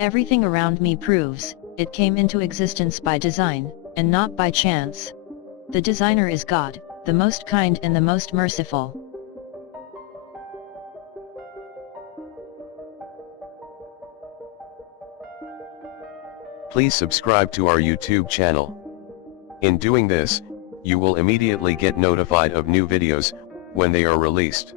Everything around me proves, it came into existence by design, and not by chance. The designer is God, the most kind and the most merciful. Please subscribe to our YouTube channel. In doing this, you will immediately get notified of new videos when they are released.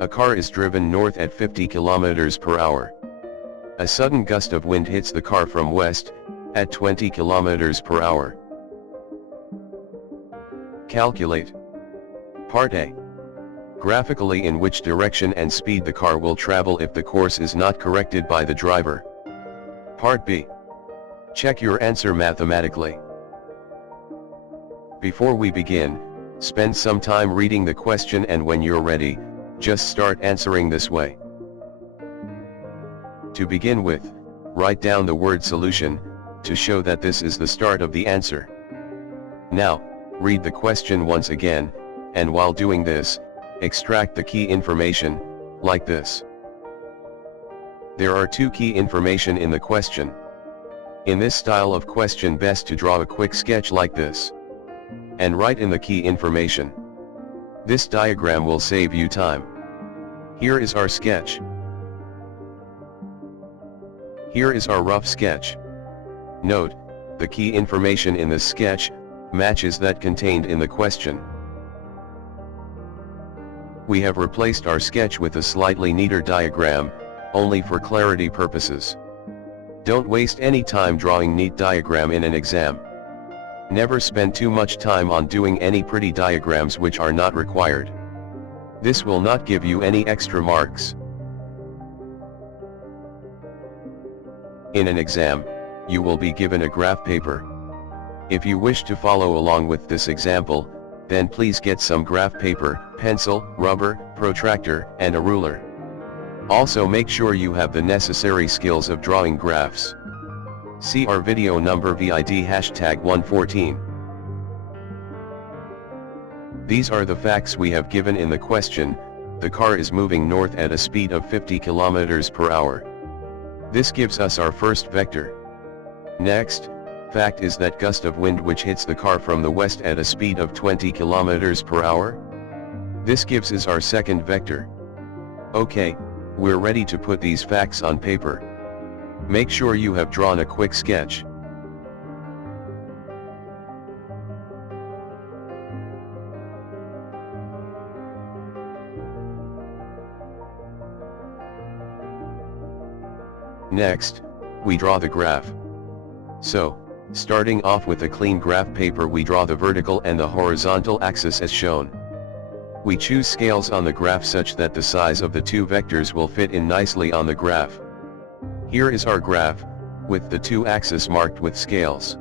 A car is driven north at 50 km per hour. A sudden gust of wind hits the car from west, at 20 km per hour. Calculate. Part A. Graphically, in which direction and speed the car will travel if the course is not corrected by the driver. Part B. Check your answer mathematically. Before we begin, spend some time reading the question, and when you're ready, just start answering this way. To begin with, write down the word solution, to show that this is the start of the answer. Now, read the question once again, and while doing this, extract the key information, like this. There are two key information in the question. In this style of question, best to draw a quick sketch like this. And write in the key information. This diagram will save you time. Here is our sketch. Here is our rough sketch. Note, the key information in this sketch matches that contained in the question. We have replaced our sketch with a slightly neater diagram, only for clarity purposes. Don't waste any time drawing neat diagram in an exam. Never spend too much time on doing any pretty diagrams which are not required. This will not give you any extra marks. In an exam, you will be given a graph paper. If you wish to follow along with this example, then please get some graph paper, pencil, rubber, protractor, and a ruler. Also make sure you have the necessary skills of drawing graphs. See our video number VID #114. These are the facts we have given in the question. The car is moving north at a speed of 50 km per hour. This gives us our first vector. Next, fact is that gust of wind which hits the car from the west at a speed of 20 km per hour. This gives us our second vector. Okay, we're ready to put these facts on paper. Make sure you have drawn a quick sketch. Next, we draw the graph. So, starting off with a clean graph paper, we draw the vertical and the horizontal axis as shown. We choose scales on the graph such that the size of the two vectors will fit in nicely on the graph. Here is our graph, with the two axes marked with scales.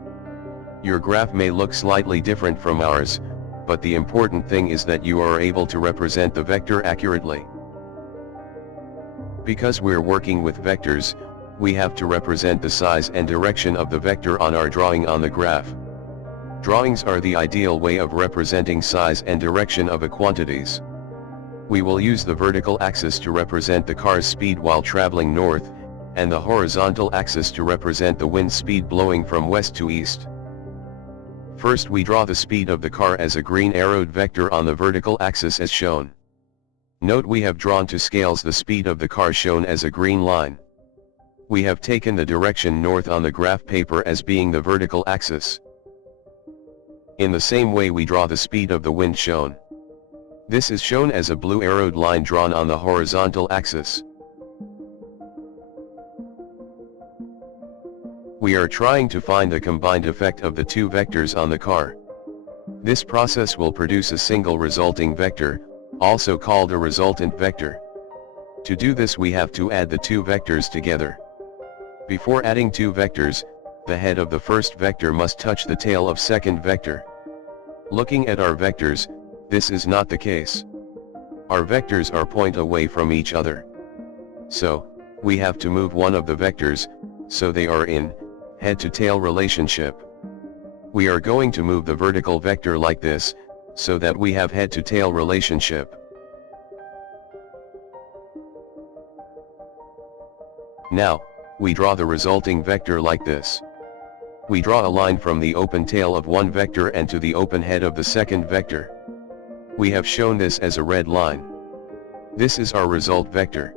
Your graph may look slightly different from ours, but the important thing is that you are able to represent the vector accurately. Because we're working with vectors, we have to represent the size and direction of the vector on our drawing on the graph. Drawings are the ideal way of representing size and direction of a quantities. We will use the vertical axis to represent the car's speed while traveling north, and the horizontal axis to represent the wind speed blowing from west to east. First we draw the speed of the car as a green arrowed vector on the vertical axis as shown. Note we have drawn to scales the speed of the car shown as a green line. We have taken the direction north on the graph paper as being the vertical axis. In the same way we draw the speed of the wind shown. This is shown as a blue arrowed line drawn on the horizontal axis. We are trying to find the combined effect of the two vectors on the car. This process will produce a single resulting vector, also called a resultant vector. To do this we have to add the two vectors together. Before adding two vectors, the head of the first vector must touch the tail of second vector. Looking at our vectors, this is not the case. Our vectors are point away from each other. So, we have to move one of the vectors, so they are in head-to-tail relationship. We are going to move the vertical vector like this, so that we have head-to-tail relationship. Now, we draw the resulting vector like this. We draw a line from the open tail of one vector and to the open head of the second vector. We have shown this as a red line. This is our result vector.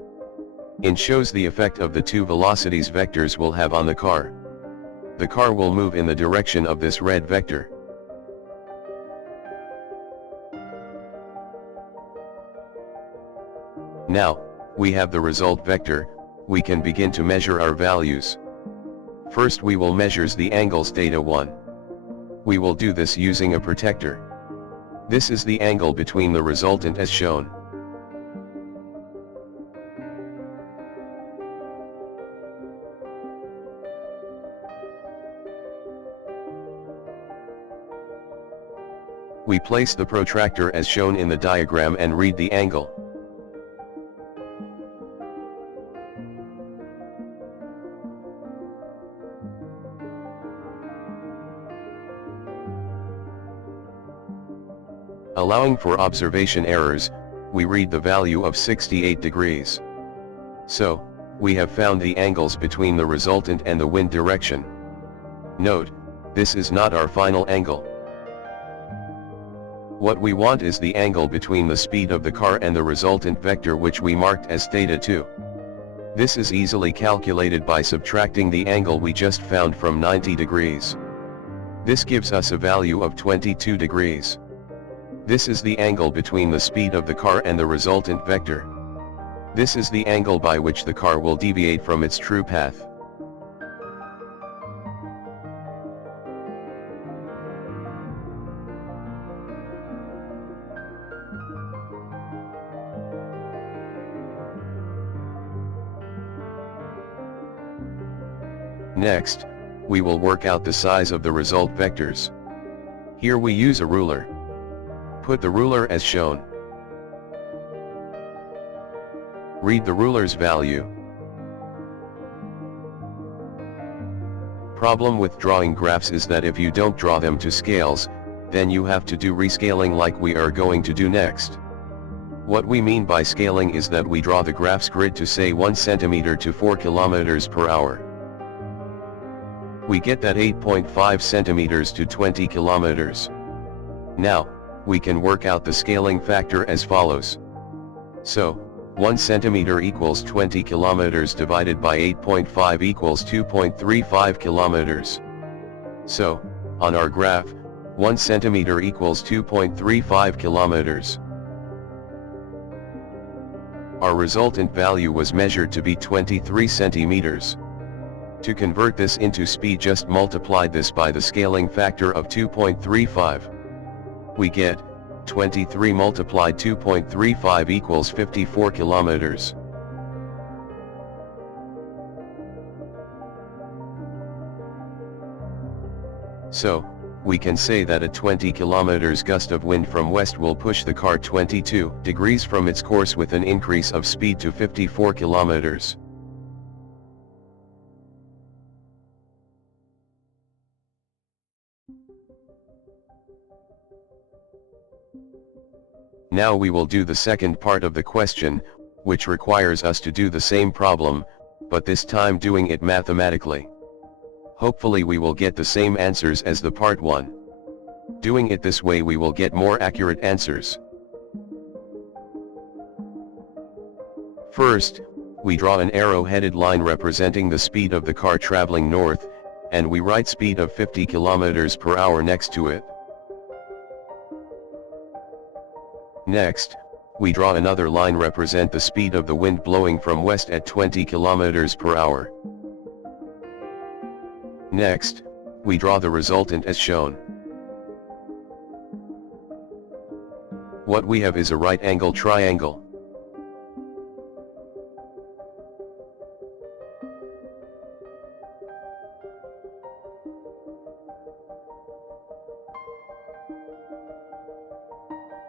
It shows the effect of the two velocities vectors will have on the car. The car will move in the direction of this red vector. Now, we have the result vector, we can begin to measure our values. First we will measure the angles theta 1. We will do this using a protector. This is the angle between the resultant as shown. We place the protractor as shown in the diagram and read the angle. Allowing for observation errors, we read the value of 68 degrees. So, we have found the angles between the resultant and the wind direction. Note, this is not our final angle. What we want is the angle between the speed of the car and the resultant vector, which we marked as theta 2. This is easily calculated by subtracting the angle we just found from 90 degrees. This gives us a value of 22 degrees. This is the angle between the speed of the car and the resultant vector. This is the angle by which the car will deviate from its true path. Next, we will work out the size of the result vectors. Here we use a ruler. Put the ruler as shown. Read the ruler's value. Problem with drawing graphs is that if you don't draw them to scales, then you have to do rescaling like we are going to do next. What we mean by scaling is that we draw the graph's grid to say 1 centimeter to 4 kilometers per hour. We get that 8.5 centimeters to 20 kilometers. Now, we can work out the scaling factor as follows. So, 1 centimeter equals 20 kilometers divided by 8.5 equals 2.35 kilometers. So, on our graph, 1 centimeter equals 2.35 kilometers. Our resultant value was measured to be 23 centimeters. To convert this into speed, just multiplied this by the scaling factor of 2.35. We get 23 multiplied 2.35 equals 54 kilometers. So, we can say that a 20 kilometers gust of wind from west will push the car 22 degrees from its course with an increase of speed to 54 kilometers. Now we will do the second part of the question, which requires us to do the same problem, but this time doing it mathematically. Hopefully we will get the same answers as the part 1. Doing it this way we will get more accurate answers. First, we draw an arrow-headed line representing the speed of the car traveling north, and we write speed of 50 kilometers per hour next to it. Next, we draw another line represent the speed of the wind blowing from west at 20 kilometers per hour. Next, we draw the resultant as shown. What we have is a right angle triangle.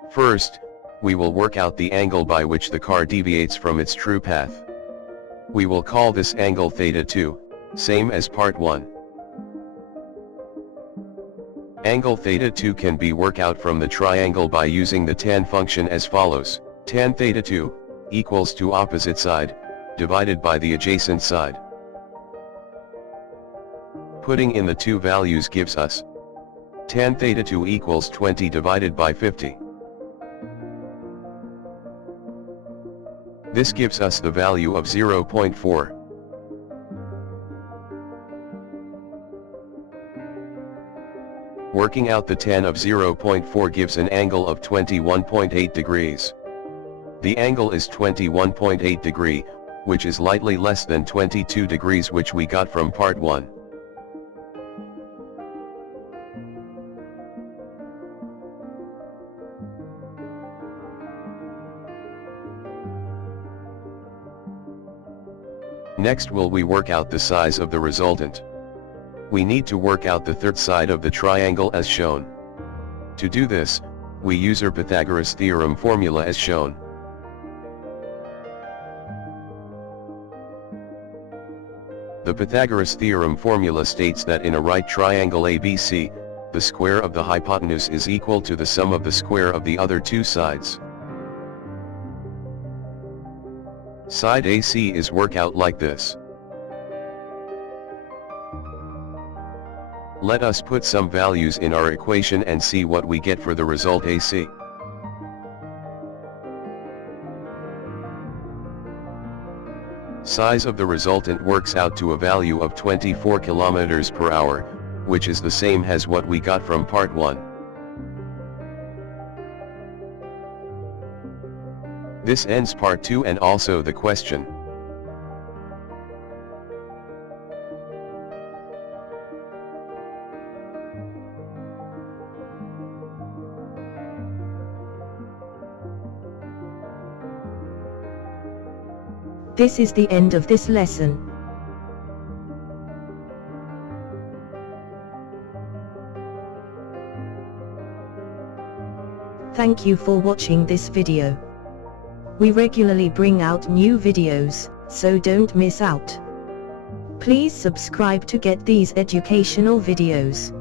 First, we will work out the angle by which the car deviates from its true path. We will call this angle theta 2, same as part 1. Angle theta 2 can be worked out from the triangle by using the tan function as follows: tan theta 2 equals to opposite side divided by the adjacent side. Putting in the two values gives us tan theta 2 equals 20 divided by 50. This gives us the value of 0.4. Working out the tan of 0.4 gives an angle of 21.8 degrees. The angle is 21.8 degree, which is slightly less than 22 degrees which we got from part 1. Next we work out the size of the resultant. We need to work out the third side of the triangle as shown. To do this, we use our Pythagoras theorem formula as shown. The Pythagoras theorem formula states that in a right triangle ABC, the square of the hypotenuse is equal to the sum of the square of the other two sides. Side AC is worked out like this. Let us put some values in our equation and see what we get for the result AC. Size of the resultant works out to a value of 24 km per hour, which is the same as what we got from part 1. This ends part 2 and also the question. This is the end of this lesson. Thank you for watching this video. We regularly bring out new videos, so don't miss out. Please subscribe to get these educational videos.